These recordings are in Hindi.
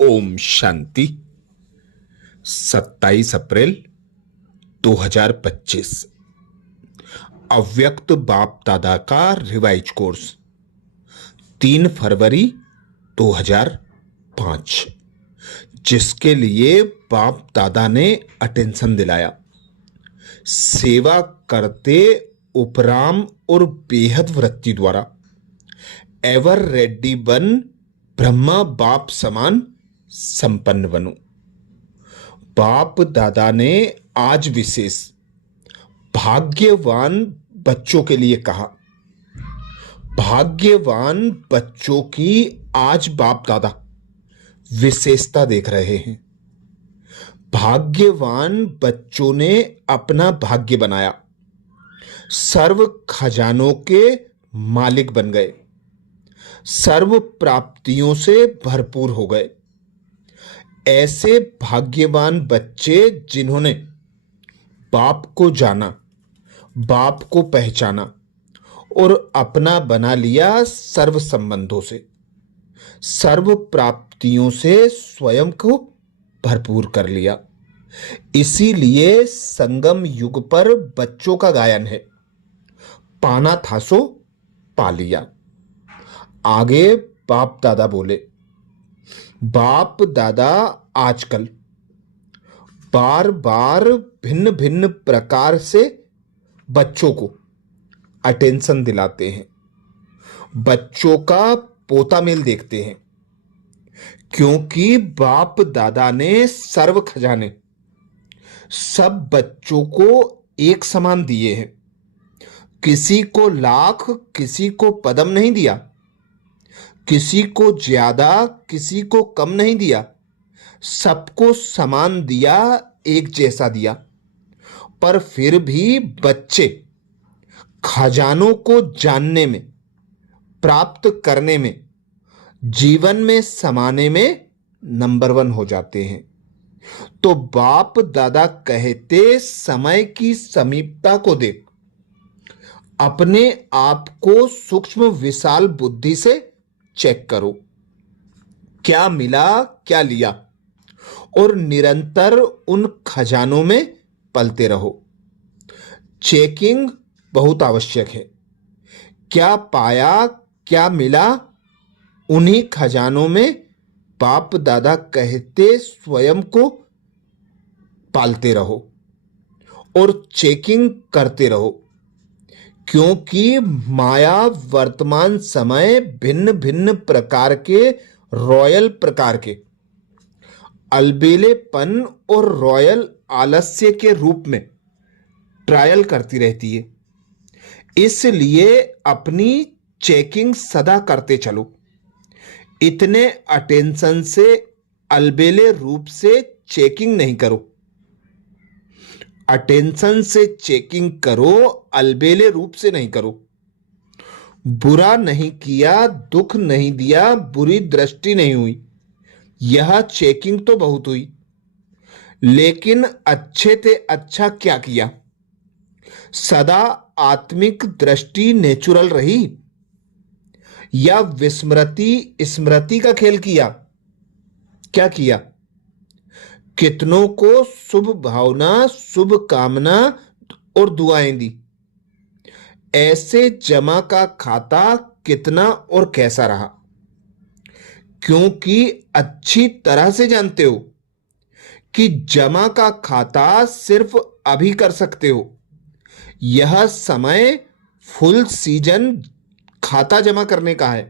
ओम शांति। 27 अप्रैल 2025। अव्यक्त बाप दादा का रिवाइज कोर्स 3 फरवरी 2005, जिसके लिए बाप दादा ने अटेंशन दिलाया। सेवा करते उपराम और बेहद वृत्ति द्वारा एवर रेड्डी बन ब्रह्मा बाप समान संपन्न बनो। बाप दादा ने आज विशेष भाग्यवान बच्चों के लिए कहा। भाग्यवान बच्चों की आज बाप दादा विशेषता देख रहे हैं। भाग्यवान बच्चों ने अपना भाग्य बनाया, सर्व खजानों के मालिक बन गए, सर्व प्राप्तियों से भरपूर हो गए। ऐसे भाग्यवान बच्चे जिन्होंने बाप को जाना, बाप को पहचाना और अपना बना लिया सर्व संबंधों से, सर्व प्राप्तियों से स्वयं को भरपूर कर लिया। इसीलिए संगम युग पर बच्चों का गायन है, पाना था सो पा लिया। आगे बाप दादा बोले, बाप दादा आजकल बार बार भिन्न भिन्न प्रकार से बच्चों को अटेंशन दिलाते हैं, बच्चों का पोता मेल देखते हैं, क्योंकि बाप दादा ने सर्व खजाने सब बच्चों को एक समान दिए हैं। किसी को लाख, किसी को पदम नहीं दिया, किसी को ज्यादा, किसी को कम नहीं दिया, सबको समान दिया, एक जैसा दिया। पर फिर भी बच्चे खजानों को जानने में, प्राप्त करने में, जीवन में समाने में नंबर 1 हो जाते हैं। तो बाप दादा कहते समय की समीपता को देख अपने आप को सूक्ष्म विशाल बुद्धि से चेक करो, क्या मिला, क्या लिया, और निरंतर उन खजानों में पलते रहो। चेकिंग बहुत आवश्यक है। क्या पाया, क्या मिला, उन्हीं खजानों में बाप दादा कहते स्वयं को पालते रहो और चेकिंग करते रहो, क्योंकि माया वर्तमान समय भिन्न भिन्न प्रकार के रॉयल प्रकार के अलबेलेपन और रॉयल आलस्य के रूप में ट्रायल करती रहती है। इसलिए अपनी चेकिंग सदा करते चलो। इतने अटेंशन से अलबेले रूप से चेकिंग नहीं करो, अटेंशन से चेकिंग करो, अलबेले रूप से नहीं करो। बुरा नहीं किया, दुख नहीं दिया, बुरी दृष्टि नहीं हुई, यह चेकिंग तो बहुत हुई। लेकिन अच्छे ते अच्छा क्या किया? सदा आत्मिक दृष्टि नेचुरल रही या विस्मृति स्मृति का खेल किया? क्या किया? कितनों को शुभ भावना, शुभ कामना और दुआएं दी। ऐसे जमा का खाता कितना और कैसा रहा? क्योंकि अच्छी तरह से जानते हो कि जमा का खाता सिर्फ अभी कर सकते हो। यह समय फुल सीजन खाता जमा करने का है।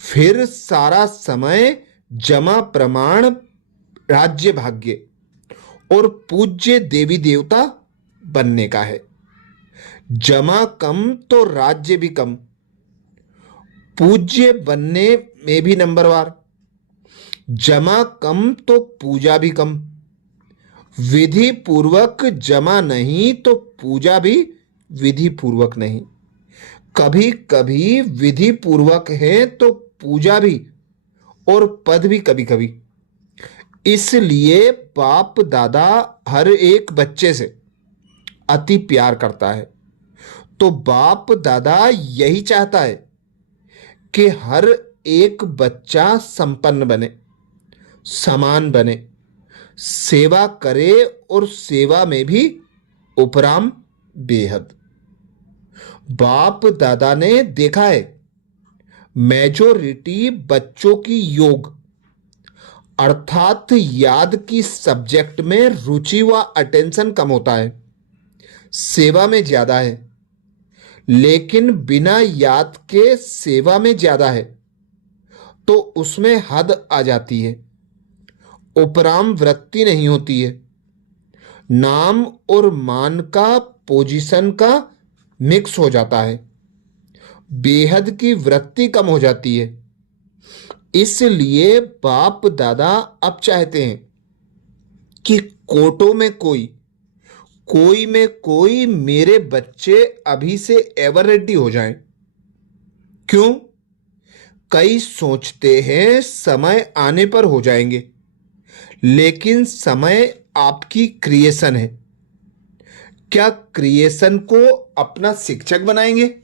फिर सारा समय जमा प्रमाण, राज्य भाग्य और पूज्य देवी देवता बनने का है। जमा कम तो राज्य भी कम, पूज्य बनने में भी नंबरवार। जमा कम तो पूजा भी कम, विधि पूर्वक जमा नहीं तो पूजा भी विधि पूर्वक नहीं। कभी कभी विधि पूर्वक है तो पूजा भी और पद भी कभी कभी। इसलिए बाप दादा हर एक बच्चे से अति प्यार करता है। तो बाप दादा यही चाहता है कि हर एक बच्चा संपन्न बने, समान बने, सेवा करे और सेवा में भी उपराम बेहद। बाप दादा ने देखा है मेजोरिटी बच्चों की योग अर्थात याद की सब्जेक्ट में रुचि व अटेंशन कम होता है, सेवा में ज्यादा है। लेकिन बिना याद के सेवा में ज्यादा है तो उसमें हद आ जाती है, उपराम वृत्ति नहीं होती है, नाम और मान का पोजीशन का मिक्स हो जाता है, बेहद की वृत्ति कम हो जाती है। इसलिए बाप दादा अब चाहते हैं कि कोटों में कोई में कोई मेरे बच्चे अभी से एवर रेडी हो जाएं। क्यों? कई सोचते हैं समय आने पर हो जाएंगे, लेकिन समय आपकी क्रिएशन है। क्या क्रिएशन को अपना शिक्षक बनाएंगे?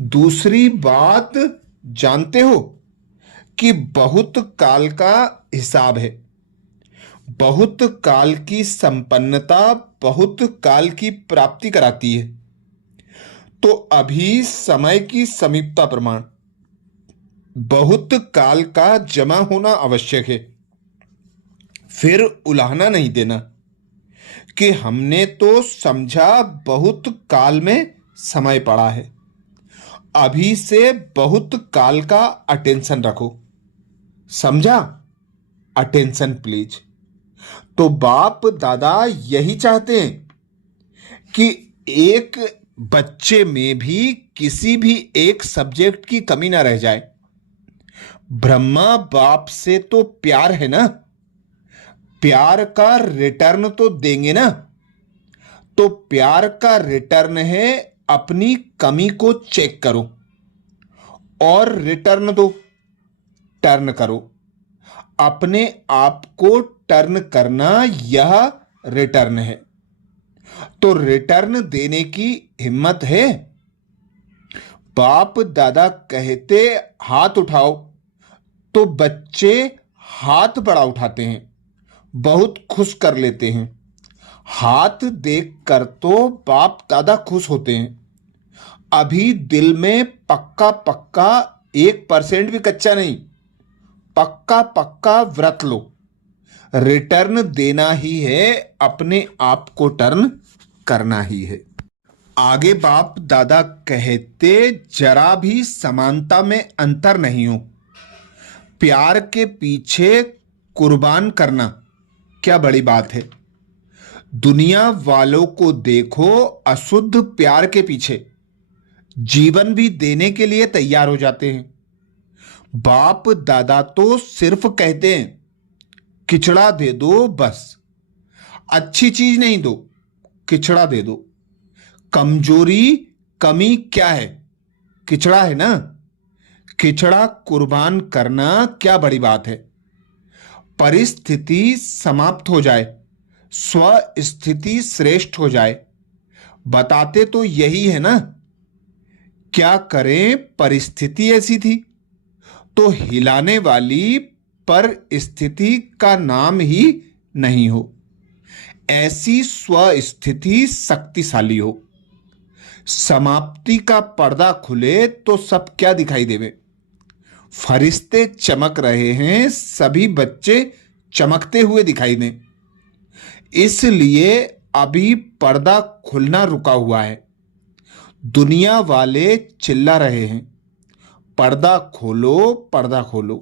दूसरी बात, जानते हो कि बहुत काल का हिसाब है, बहुत काल की संपन्नता बहुत काल की प्राप्ति कराती है। तो अभी समय की समीपता प्रमाण बहुत काल का जमा होना आवश्यक है। फिर उलाहना नहीं देना कि हमने तो समझा बहुत काल में समय पड़ा है, अभी से बहुत काल का अटेंशन रखो। समझा? Attention please. तो बाप दादा यही चाहते हैं कि एक बच्चे में भी किसी भी एक सब्जेक्ट की कमी ना रह जाए। ब्रह्मा बाप से तो प्यार है ना, प्यार का रिटर्न तो देंगे ना। तो प्यार का रिटर्न है अपनी कमी को चेक करो और रिटर्न दो, टर्न करो। अपने आप को टर्न करना यह रिटर्न है। तो रिटर्न देने की हिम्मत है? बाप दादा कहते हाथ उठाओ तो बच्चे हाथ बड़ा उठाते हैं, बहुत खुश कर लेते हैं। हाथ देखकर तो बाप दादा खुश होते हैं। अभी दिल में पक्का पक्का 1% भी कच्चा नहीं, पक्का पक्का व्रत लो। रिटर्न देना ही है, अपने आप को टर्न करना ही है। आगे बाप दादा कहते जरा भी समानता में अंतर नहीं हो, प्यार के पीछे कुर्बान करना क्या बड़ी बात है। दुनिया वालों को देखो, अशुद्ध प्यार के पीछे जीवन भी देने के लिए तैयार हो जाते हैं। बाप दादा तो सिर्फ कहते हैं किचड़ा दे दो, बस अच्छी चीज नहीं दो, किचड़ा दे दो। कमजोरी कमी क्या है? किचड़ा है ना। किचड़ा कुर्बान करना क्या बड़ी बात है। परिस्थिति समाप्त हो जाए, स्व स्थिति श्रेष्ठ हो जाए, बताते तो यही है ना। क्या करें, परिस्थिति ऐसी थी तो हिलाने वाली पर स्थिति का नाम ही नहीं हो। ऐसी स्वस्थिति शक्तिशाली हो। समाप्ति का पर्दा खुले तो सब क्या दिखाई देवे। फरिश्ते चमक रहे हैं, सभी बच्चे चमकते हुए दिखाई दें। इसलिए अभी पर्दा खुलना रुका हुआ है। दुनिया वाले चिल्ला रहे हैं पर्दा खोलो, पर्दा खोलो।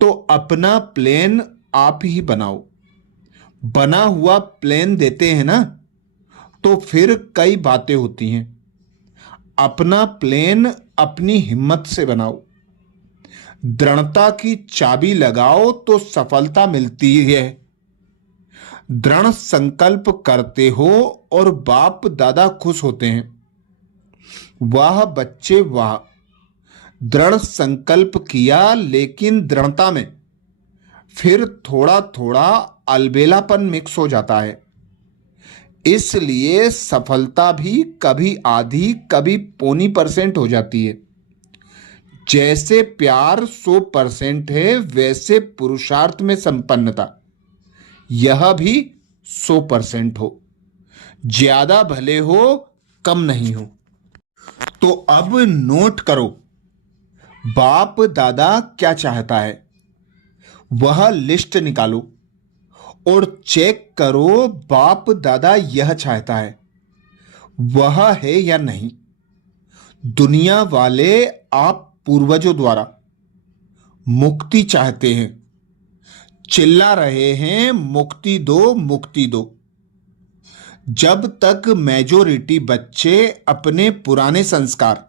तो अपना प्लेन आप ही बनाओ। बना हुआ प्लेन देते हैं ना, तो फिर कई बातें होती हैं। अपना प्लेन अपनी हिम्मत से बनाओ, दृढ़ता की चाबी लगाओ तो सफलता मिलती है। दृढ़ संकल्प करते हो और बाप दादा खुश होते हैं। वाह बच्चे वाह, दृढ़ संकल्प किया, लेकिन दृढ़ता में फिर थोड़ा थोड़ा अलबेलापन मिक्स हो जाता है। इसलिए सफलता भी कभी आधी कभी 0.25% हो जाती है। जैसे प्यार 100% है, वैसे पुरुषार्थ में संपन्नता यह भी 100% हो। ज्यादा भले हो, कम नहीं हो। तो अब नोट करो, बाप दादा क्या चाहता है, वह लिस्ट निकालो और चेक करो बाप दादा यह चाहता है, वह है या नहीं। दुनिया वाले आप पूर्वजों द्वारा मुक्ति चाहते हैं, चिल्ला रहे हैं मुक्ति दो मुक्ति दो। जब तक मेजोरिटी बच्चे अपने पुराने संस्कार,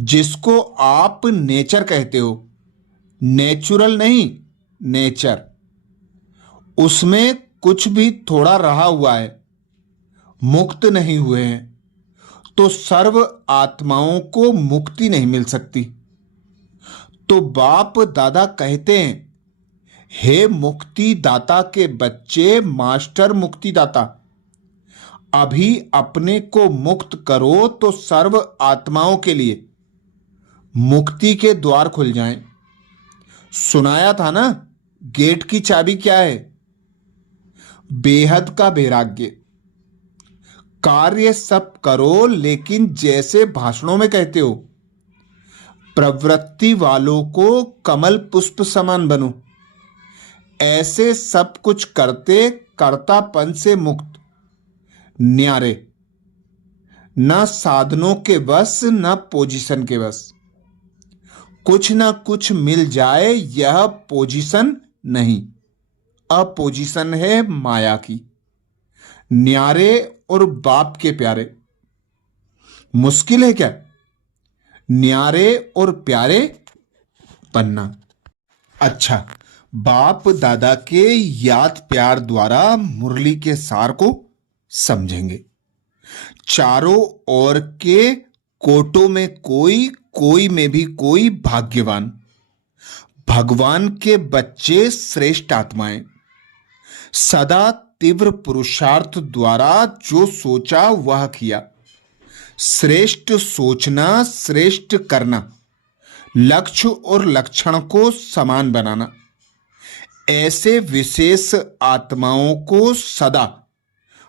जिसको आप नेचर कहते हो, नेचुरल नहीं नेचर, उसमें कुछ भी थोड़ा रहा हुआ है, मुक्त नहीं हुए हैं, तो सर्व आत्माओं को मुक्ति नहीं मिल सकती। तो बाप दादा कहते हैं, हे मुक्ति दाता के बच्चे, मास्टर मुक्ति दाता, अभी अपने को मुक्त करो तो सर्व आत्माओं के लिए मुक्ति के द्वार खुल जाएं। सुनाया था ना, गेट की चाबी क्या है? बेहद का वैराग्य। कार्य सब करो, लेकिन जैसे भाषणों में कहते हो, प्रवृत्ति वालों को कमल पुष्प समान बनो। ऐसे सब कुछ करते कर्तापन से मुक्त, न्यारे, न साधनों के बस न पोजीशन के बस। कुछ ना कुछ मिल जाए, यह पोजीशन नहीं, अपोजीशन है माया की। न्यारे और बाप के प्यारे। मुश्किल है क्या न्यारे और प्यारे बनना? अच्छा, बाप दादा के याद प्यार द्वारा मुरली के सार को समझेंगे। चारों ओर के कोटों में कोई, कोई में भी कोई भाग्यवान। भगवान के बच्चे श्रेष्ठ आत्माएं, सदा तीव्र पुरुषार्थ द्वारा जो सोचा वह किया। श्रेष्ठ सोचना, श्रेष्ठ करना, लक्ष्य और लक्षण को समान बनाना। ऐसे विशेष आत्माओं को सदा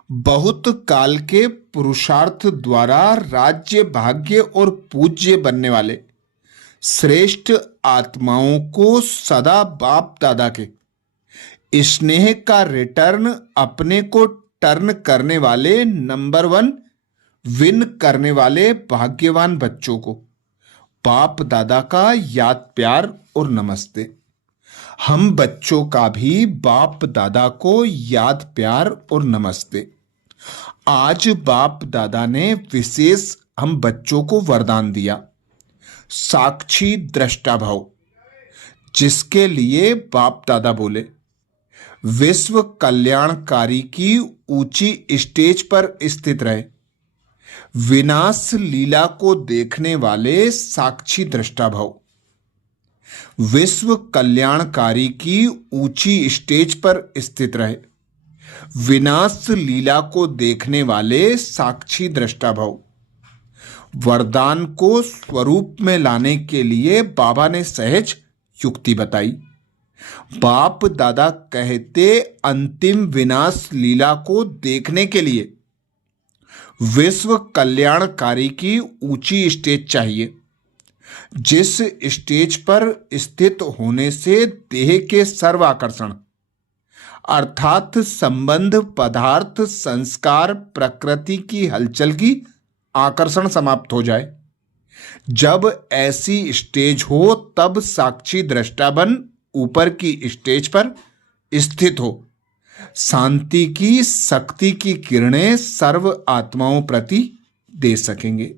बहुत काल के पुरुषार्थ द्वारा राज्य, भाग्य और पूज्य बनने वाले श्रेष्ठ आत्माओं को सदा बाप दादा के स्नेह का रिटर्न, अपने को टर्न करने वाले नंबर 1 विन करने वाले भाग्यवान बच्चों को बाप दादा का याद प्यार और नमस्ते। हम बच्चों का भी बाप दादा को याद प्यार और नमस्ते। आज बाप दादा ने विशेष हम बच्चों को वरदान दिया, साक्षी दृष्टा भव, जिसके लिए बाप दादा बोले, विश्व कल्याणकारी की ऊंची स्टेज पर स्थित रहे, विनाश लीला को देखने वाले साक्षी दृष्टा भव। विश्व कल्याणकारी की ऊंची स्टेज पर स्थित रहे, विनाश लीला को देखने वाले साक्षी दृष्टा भव। वरदान को स्वरूप में लाने के लिए बाबा ने सहज युक्ति बताई। बाप दादा कहते, अंतिम विनाश लीला को देखने के लिए विश्व कल्याणकारी की ऊंची स्टेज चाहिए, जिस स्टेज पर स्थित होने से देह के सर्व आकर्षण अर्थात संबंध, पदार्थ, संस्कार, प्रकृति की हलचल की आकर्षण समाप्त हो जाए। जब ऐसी स्टेज हो तब साक्षी दृष्टा बन ऊपर की स्टेज पर स्थित हो, शांति की, शक्ति की किरणें सर्व आत्माओं प्रति दे सकेंगे।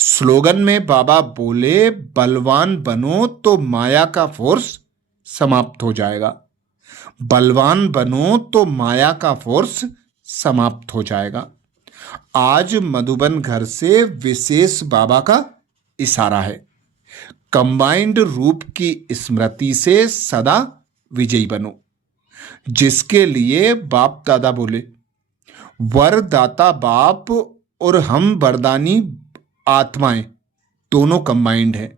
स्लोगन में बाबा बोले, बलवान बनो तो माया का फोर्स समाप्त हो जाएगा। बलवान बनो तो माया का फोर्स समाप्त हो जाएगा। आज मधुबन घर से विशेष बाबा का इशारा है, कंबाइंड रूप की स्मृति से सदा विजयी बनो, जिसके लिए बाप दादा बोले, वरदाता बाप और हम वरदानी आत्माएं दोनों कंबाइंड है।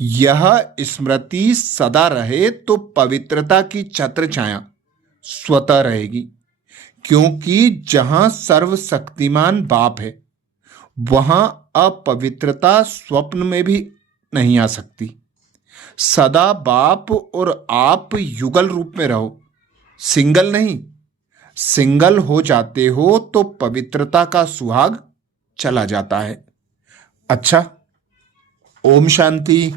यह स्मृति सदा रहे तो पवित्रता की छत्र छाया स्वतः रहेगी, क्योंकि जहां सर्वशक्तिमान बाप है वहां अपवित्रता स्वप्न में भी नहीं आ सकती। सदा बाप और आप युगल रूप में रहो, सिंगल नहीं। सिंगल हो जाते हो तो पवित्रता का सुहाग चला जाता है। अच्छा, ओम शांति।